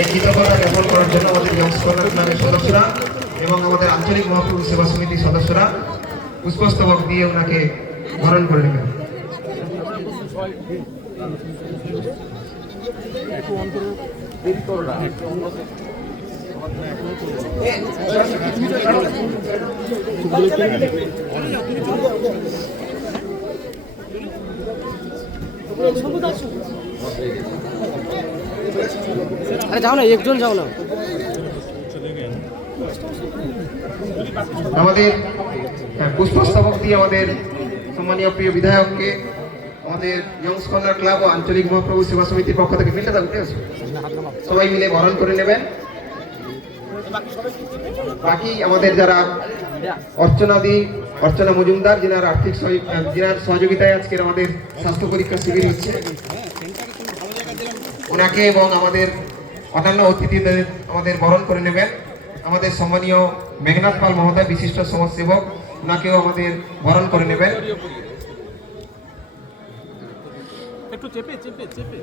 এই কৃতজ্ঞতা জ্ঞাপন করার জন্য আমাদের ইয়ংস্টার ক্লাবের সদস্যরা এবং আমাদের আঞ্চলিক মহাপ্রভু সেবা সমিতির সদস্যরা পুষ্পস্তবক দিয়ে ওনাকে বরণ করে নেবেন। আরে যাও না একজন যাও না আমাদের হ্যাঁ, পুষ্পস্তবক দিয়ে আমাদের সম্মানীয় প্রিয় বিধায়ককে আমাদের ইয়ং স্কলার ক্লাব ও আঞ্চলিক মহাপ্রভু সেবা সমিতির পক্ষ থেকে ঠিক আছে? সবাই মিলে বরণ করে নেবেন বাকি আমাদের যারা অর্চনাদি অর্চনা মজুমদার যিনার আর্থিক যিনার সহযোগিতায় আজকের আমাদের স্বাস্থ্য পরীক্ষা শিবির হচ্ছে ওনাকে এবং আমাদের অন্যান্য অতিথিদের আমাদের বরণ করে নেবেন। আমাদের সম্মানীয় মেঘনাথ পাল মহোদয়, বিশিষ্ট সমাজসেবক, ওনাকেও আমাদের বরণ করে নেবেন। একটু চেপে চেপে চেপে।